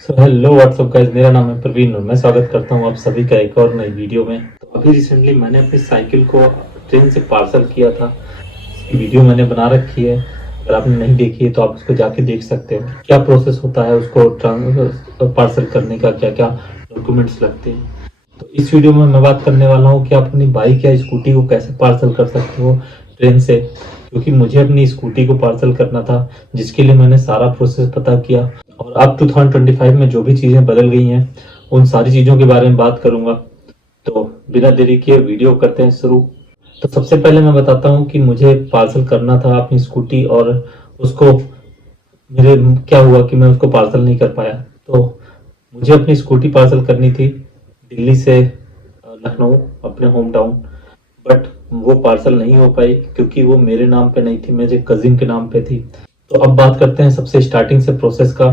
Hello what's up guys, मेरा नाम है प्रवीण और मैं स्वागत करता हूं आप सभी का एक और नई वीडियो में। तो अभी रिसेंटली मैंने अपनी साइकिल को ट्रेन से पार्सल किया था। इसकी वीडियो मैंने बना रखी है। अगर आपने नहीं देखी है तो आप उसको जाके देख सकते हो क्या प्रोसेस होता है उसको पार्सल करने का, क्या क्या डॉक्यूमेंट्स लगते हैं। तो इस वीडियो में मैं बात करने वाला हूँ कि आप अपनी बाइक या स्कूटी को कैसे पार्सल कर सकते हो ट्रेन से, क्योंकि मुझे अपनी स्कूटी को पार्सल करना था, जिसके लिए मैंने सारा प्रोसेस पता किया। और अब 2025 में जो भी चीज़ें बदल गई हैं उन सारी चीज़ों के बारे में बात करूंगा। तो बिना देरी किए वीडियो करते हैं शुरू। तो सबसे पहले मैं बताता हूँ कि मुझे पार्सल करना था अपनी स्कूटी, और उसको मेरे क्या हुआ कि मैं उसको पार्सल नहीं कर पाया। तो मुझे अपनी स्कूटी पार्सल करनी थी दिल्ली से लखनऊ, अपने होम टाउन। बट वो पार्सल नहीं हो पाई क्योंकि वो मेरे नाम पे नहीं थी, मेरे कजिन के नाम पे थी। तो अब बात करते हैं सबसे स्टार्टिंग से प्रोसेस का।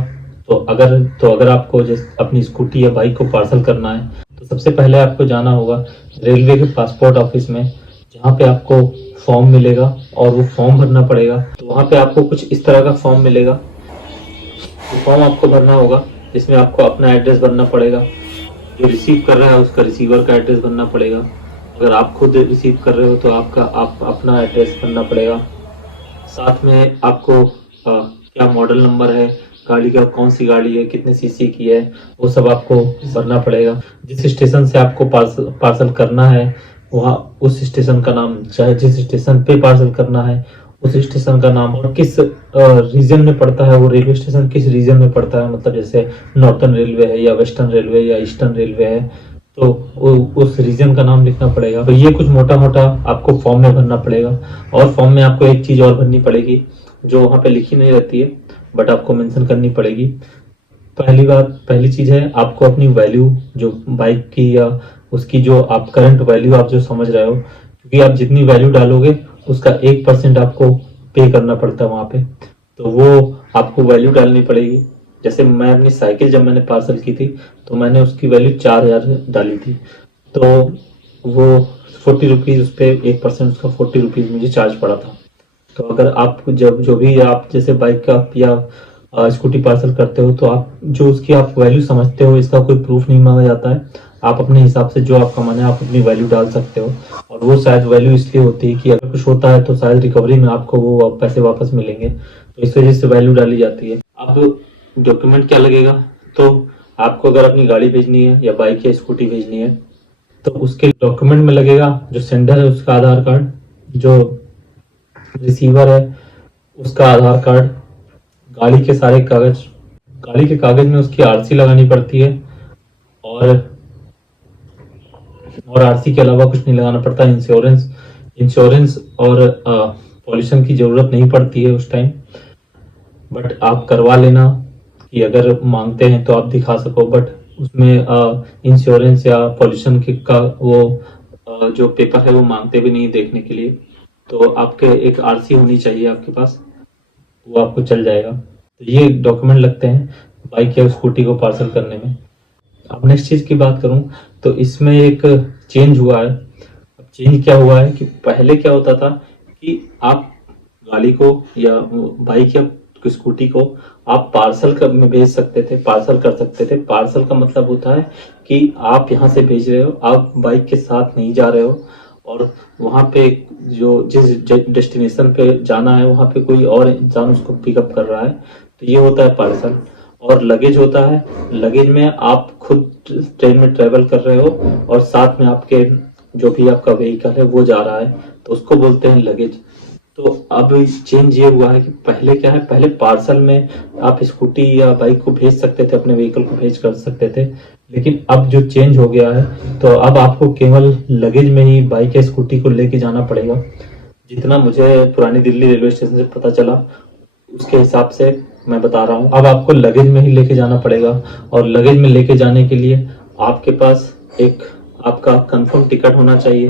तो अगर आपको अपनी स्कूटी या बाइक को पार्सल करना है तो सबसे पहले आपको जाना होगा रेलवे के पासपोर्ट ऑफिस में, जहाँ पे आपको फॉर्म मिलेगा और वो फॉर्म भरना पड़ेगा। तो वहाँ पे आपको कुछ इस तरह का फॉर्म मिलेगा। तो फॉर्म आपको भरना होगा, जिसमें आपको अपना एड्रेस भरना पड़ेगा, जो रिसीव कर रहा है उसका रिसीवर का एड्रेस भरना पड़ेगा। अगर आप खुद रिसीव कर रहे हो तो आप अपना एड्रेस भरना पड़ेगा। साथ में आपको क्या मॉडल नंबर है गाड़ी का, कौन सी गाड़ी है, कितने सीसी की है, वो सब आपको भरना पड़ेगा। जिस स्टेशन से आपको पार्सल करना है वहाँ उस स्टेशन का नाम, चाहे जिस स्टेशन पे पार्सल करना है उस स्टेशन का नाम, और किस रीजन में पड़ता है वो रेलवे स्टेशन, किस रीजन में पड़ता है, मतलब जैसे नॉर्थन रेलवे है या वेस्टर्न रेलवे या ईस्टर्न रेलवे है, तो उस रीजन का नाम लिखना पड़ेगा। तो ये कुछ मोटा मोटा आपको फॉर्म में भरना पड़ेगा। और फॉर्म में आपको एक चीज और भरनी पड़ेगी जो वहाँ पे लिखी नहीं रहती है, बट आपको मेंशन करनी पड़ेगी। पहली चीज है आपको अपनी वैल्यू, जो बाइक की या उसकी जो आप करंट वैल्यू आप जो समझ रहे हो, क्योंकि आप जितनी वैल्यू डालोगे उसका 1% आपको पे करना पड़ता है वहाँ पे। तो वो आपको वैल्यू डालनी पड़ेगी। जैसे मैं अपनी साइकिल जब मैंने पार्सल की थी तो मैंने उसकी वैल्यू 4,000 डाली थी। तो वो 40 रुपीज़, उस पर 1% उसका 40 रुपीज़ मुझे चार्ज पड़ा था। तो अगर आप जब जो भी आप जैसे बाइक का या स्कूटी पार्सल करते हो तो आप जो उसकी आप वैल्यू समझते हो, इसका कोई प्रूफ नहीं मांगा जाता है। आप अपने हिसाब से जो आपका मन है आप अपनी वैल्यू डाल सकते हो। और वो शायद वैल्यू इसलिए होती है कि अगर कुछ होता है तो शायद रिकवरी में आपको वो पैसे वापस मिलेंगे, तो इस वजह से वैल्यू डाली जाती है। अब डॉक्यूमेंट क्या लगेगा, तो आपको अगर अपनी गाड़ी भेजनी है या बाइक या स्कूटी भेजनी है तो उसके डॉक्यूमेंट में लगेगा जो सेंडर है उसका आधार कार्ड, जो रिसीवर है उसका आधार कार्ड, गाड़ी के सारे कागज, गाड़ी के कागज में उसकी आरसी लगानी पड़ती है। और आरसी के अलावा कुछ नहीं लगाना पड़ता। इंश्योरेंस और पॉल्यूशन की जरूरत नहीं पड़ती है उस टाइम, बट आप करवा लेना कि अगर मांगते हैं तो आप दिखा सको। बट उसमें इंश्योरेंस या पॉल्यूशन के का वो जो पेपर है वो मांगते भी नहीं देखने के लिए। तो आपके एक आरसी होनी चाहिए आपके पास, वो आपको चल जाएगा। तो ये डॉक्यूमेंट लगते हैं बाइक या स्कूटी को पार्सल करने में। अब नेक्स्ट चीज की बात करूं तो इसमें एक चेंज हुआ है। अब चेंज क्या हुआ है कि पहले क्या होता था कि आप गाड़ी को या बाइक या स्कूटी को आप पार्सल कर में भेज सकते थे, पार्सल कर सकते थे। पार्सल का मतलब होता है कि आप यहाँ से भेज रहे हो, आप बाइक के साथ नहीं जा रहे हो, और वहाँ पे जो जिस डेस्टिनेशन पे जाना है वहाँ पे कोई और इंसान उसको पिकअप कर रहा है, तो ये होता है पार्सल। और लगेज होता है, लगेज में आप खुद ट्रेन में ट्रेवल कर रहे हो और साथ में आपके जो भी आपका व्हीकल है वो जा रहा है, तो उसको बोलते हैं लगेज। तो अब चेंज ये हुआ है कि पहले क्या है, पहले पार्सल में आप स्कूटी या बाइक को भेज सकते थे, अपने व्हीकल को भेज कर सकते थे। लेकिन अब जो चेंज हो गया है तो अब आपको केवल लगेज में ही बाइक या स्कूटी को लेके जाना पड़ेगा। जितना मुझे पुरानी दिल्ली रेलवे स्टेशन से पता चला उसके हिसाब से मैं बता रहा हूँ, अब आपको लगेज में ही लेके जाना पड़ेगा। और लगेज में लेके जाने के लिए आपके पास एक आपका कंफर्म टिकट होना चाहिए।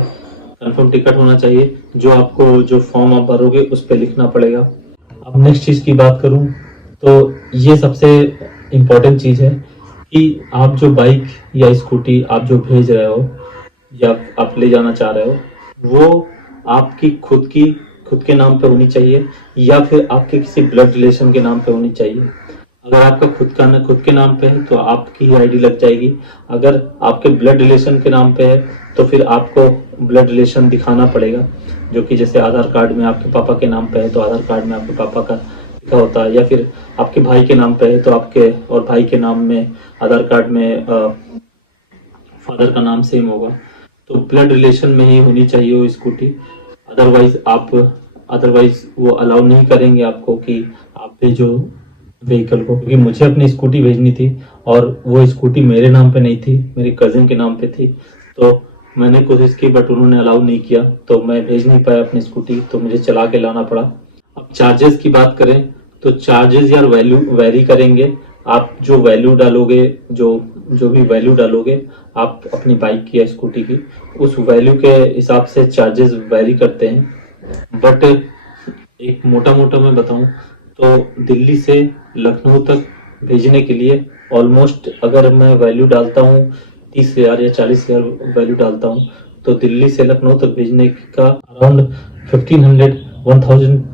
कंफर्म टिकट होना चाहिए जो आपको जो फॉर्म आप भरोगे उस पर लिखना पड़ेगा। अब नेक्स्ट चीज़ की बात करूँ तो ये सबसे इम्पोर्टेंट चीज़ है कि आप जो बाइक या स्कूटी आप जो भेज रहे हो या आप ले जाना चाह रहे हो वो आपकी खुद के नाम पे होनी चाहिए या फिर आपके किसी ब्लड रिलेशन के नाम पे होनी चाहिए। अगर आपका खुद के नाम पे है तो आपकी ही आईडी लग जाएगी। अगर आपके ब्लड रिलेशन के नाम पे है तो फिर आपको ब्लड रिलेशन दिखाना पड़ेगा, जो कि जैसे आधार कार्ड में आपके पापा के नाम पे है तो आधार कार्ड में आपके पापा का लिखा होता है, या फिर आपके भाई के नाम पे है तो आपके और भाई के नाम में आधार कार्ड में फादर का नाम सेम होगा। तो ब्लड रिलेशन में ही होनी चाहिए वो स्कूटी, अदरवाइज वो अलाउ नहीं करेंगे आपको कि आप भेजो व्हीकल को। क्योंकि मुझे अपनी स्कूटी भेजनी थी और वो स्कूटी मेरे नाम पे नहीं थी, मेरी कजिन के नाम पे थी। तो मैंने कोशिश की बट उन्होंने अलाउ नहीं किया, तो मैं भेज नहीं पाया अपनी स्कूटी, तो मुझे चला के लाना पड़ा। अब चार्जेस की बात करें तो चार्जेस यार वैल्यू वेरी करेंगे। आप जो वैल्यू डालोगे, जो भी वैल्यू डालोगे आप अपनी बाइक की या स्कूटी की, उस वैल्यू के हिसाब से चार्जेस वेरी करते हैं। बट एक मोटा मोटा मैं बताऊं तो दिल्ली से लखनऊ तक भेजने के लिए ऑलमोस्ट अगर मैं वैल्यू डालता हूँ 30,000 या 40,000 वैल्यू डालता हूँ, तो दिल्ली से लखनऊ तक भेजने का अराउंड 1000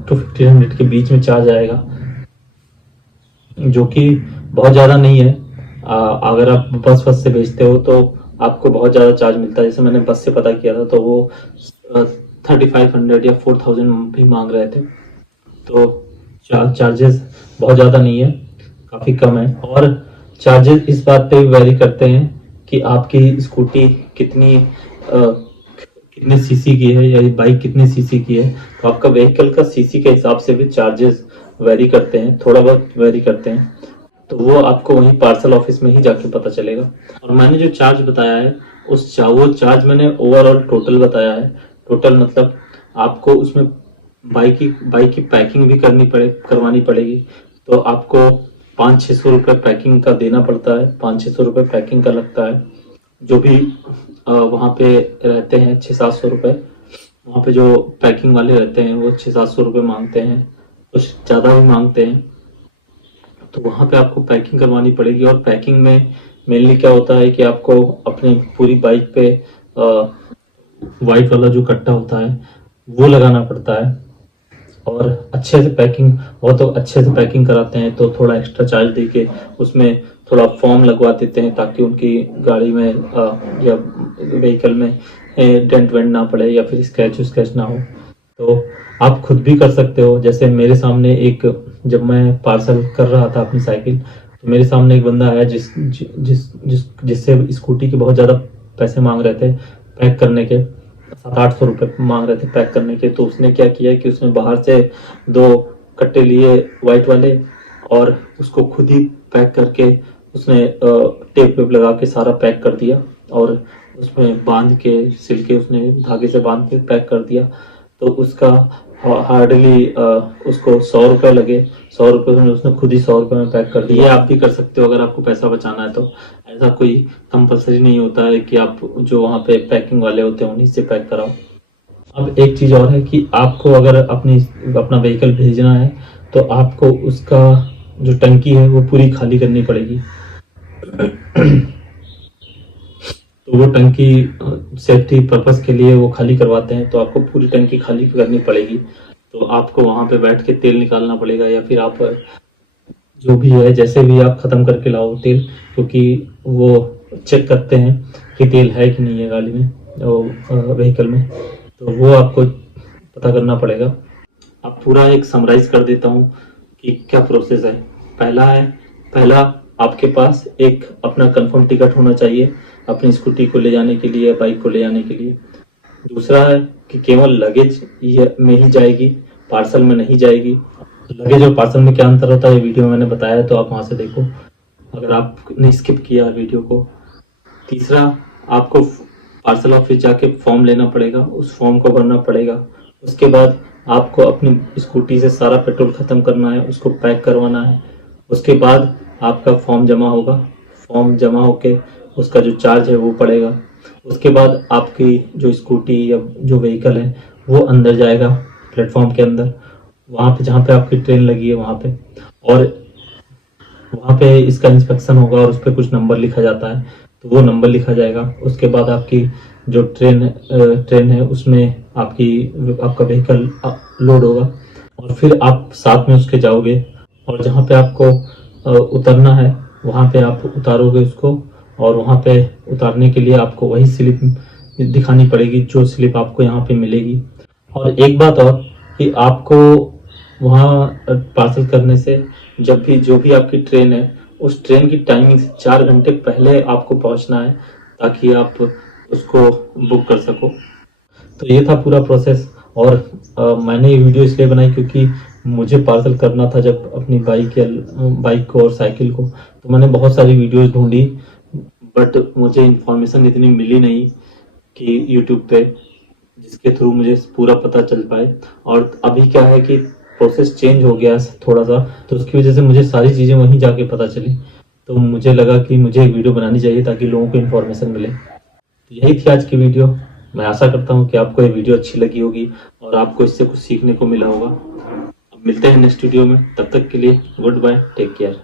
to 1500 के बीच में चार्ज आएगा, जो कि बहुत ज़्यादा नहीं है। अगर आप बस से भेजते हो तो आपको बहुत ज़्यादा चार्ज मिलता है। जैसे मैंने बस से पता किया था तो वो 3500 या 4000 भी मांग रहे थे। तो चार्जेस बहुत ज़्यादा नहीं है, काफ़ी कम है। और चार्जेस इस बात पे वैरी करते हैं कि आपकी स्कूटी कितने सीसी की है या बाइक कितने सीसी की है। तो आपका व्हीकल का सीसी के हिसाब से भी चार्जेस वेरी करते हैं, थोड़ा बहुत वेरी करते हैं। तो वो आपको वहीं पार्सल ऑफिस में ही जाके पता चलेगा। और मैंने जो चार्ज बताया है वो चार्ज मैंने ओवरऑल टोटल बताया है। टोटल मतलब आपको उसमें बाइक की पैकिंग भी करवानी पड़ेगी। तो आपको 500-600 रुपये पैकिंग का देना पड़ता है, 500-600 रुपये पैकिंग का लगता है। जो भी वहाँ पे रहते हैं 600-700 रुपये, वहाँ पे जो पैकिंग वाले रहते हैं वो 600-700 रुपये मांगते हैं, कुछ ज़्यादा भी मांगते हैं। तो वहाँ पे आपको पैकिंग करवानी पड़ेगी। और पैकिंग में मेनली क्या होता है कि आपको अपनी पूरी बाइक पे वाइट वाला जो कट्टा होता है वो लगाना पड़ता है। और अच्छे से पैकिंग कराते हैं तो थोड़ा एक्स्ट्रा चार्ज देके उसमें थोड़ा फॉर्म लगवा देते हैं, ताकि उनकी गाड़ी में या व्हीकल में डेंट वेंट ना पड़े या फिर स्क्रैच ना हो। तो आप खुद भी कर सकते हो। जैसे मेरे सामने जब मैं पार्सल कर रहा था अपनी साइकिल, तो मेरे सामने एक बंदा आया जिससे स्कूटी के बहुत ज़्यादा पैसे मांग रहे थे पैक करने के, 700-800 रुपये मांग रहे थे पैक करने के। तो उसने क्या किया कि उसने बाहर से 2 कट्टे लिए वाइट वाले और उसको खुद ही पैक करके उसने टेप वेप लगा के सारा पैक कर दिया और उसमें बांध के सिल के उसने धागे से बांध के पैक कर दिया। तो उसका हार्डली उसको 100 रुपये लगे। 100 रुपये में उसने खुद ही 100 रुपये में पैक कर दिया। ये आप भी कर सकते हो अगर आपको पैसा बचाना है तो। ऐसा कोई कंपलसरी नहीं होता है कि आप जो वहाँ पे पैकिंग वाले होते हैं उन्हीं से पैक कराओ। अब एक चीज़ और है कि आपको अगर अपना व्हीकल भेजना है तो आपको उसका जो टंकी है वो पूरी खाली करनी पड़ेगी। तो वो टंकी सेफ्टी पर्पस के लिए वो खाली करवाते हैं, तो आपको पूरी टंकी खाली करनी पड़ेगी। तो आपको वहाँ पे बैठ के तेल निकालना पड़ेगा, या फिर आप जो भी है जैसे भी आप ख़त्म करके लाओ तेल, क्योंकि वो चेक करते हैं कि तेल है कि नहीं है गाड़ी में, व्हीकल में। तो वो आपको पता करना पड़ेगा। अब पूरा एक समराइज कर देता हूँ कि क्या प्रोसेस है। पहला आपके पास एक अपना कंफर्म टिकट होना चाहिए अपनी स्कूटी को ले जाने के लिए, बाइक को ले जाने के लिए। दूसरा है कि केवल लगेज में ही जाएगी, पार्सल में नहीं जाएगी। लगेज और पार्सल में क्या अंतर होता है ये वीडियो मैंने बताया है, तो आप वहाँ से देखो अगर आपने स्किप किया वीडियो को। तीसरा, आपको पार्सल ऑफिस जाके फॉर्म लेना पड़ेगा, उस फॉर्म को भरना पड़ेगा। उसके बाद आपको अपनी स्कूटी से सारा पेट्रोल ख़त्म करना है, उसको पैक करवाना है। उसके बाद आपका फॉर्म जमा होगा, फॉर्म जमा होके उसका जो चार्ज है वो पड़ेगा। उसके बाद आपकी जो स्कूटी या जो व्हीकल है वो अंदर जाएगा प्लेटफॉर्म के अंदर, वहाँ पे जहाँ पे आपकी ट्रेन लगी है वहाँ पे, और वहाँ पे इसका इंस्पेक्शन होगा और उस पर कुछ नंबर लिखा जाता है, तो वो नंबर लिखा जाएगा। उसके बाद आपकी जो ट्रेन है उसमें आपका व्हीकल लोड होगा और फिर आप साथ में उसके जाओगे। और जहाँ पे आपको उतरना है वहाँ पे आप उतारोगे उसको, और वहाँ पे उतारने के लिए आपको वही स्लिप दिखानी पड़ेगी जो स्लिप आपको यहाँ पे मिलेगी। और एक बात और कि आपको वहाँ पार्सल करने से जब भी जो भी आपकी ट्रेन है उस ट्रेन की टाइमिंग से 4 घंटे पहले आपको पहुँचना है ताकि आप उसको बुक कर सको। तो ये था पूरा प्रोसेस। और मैंने ये वीडियो इसलिए बनाई क्योंकि मुझे पार्सल करना था जब अपनी बाइक को और साइकिल को, तो मैंने बहुत सारी वीडियोस ढूंढी बट मुझे इंफॉर्मेशन इतनी मिली नहीं कि यूट्यूब पे जिसके थ्रू मुझे पूरा पता चल पाए। और अभी क्या है कि प्रोसेस चेंज हो गया है थोड़ा सा, तो उसकी वजह से मुझे सारी चीज़ें वहीं जाके पता चली। तो मुझे लगा कि मुझे एक वीडियो बनानी चाहिए ताकि लोगों को इन्फॉर्मेशन मिले। तो यही थी आज की वीडियो। मैं आशा करता हूँ कि आपको ये वीडियो अच्छी लगी होगी और आपको इससे कुछ सीखने को मिला होगा। अब मिलते हैं नेक्स्ट वीडियो में, तब तक के लिए गुड बाय, टेक केयर।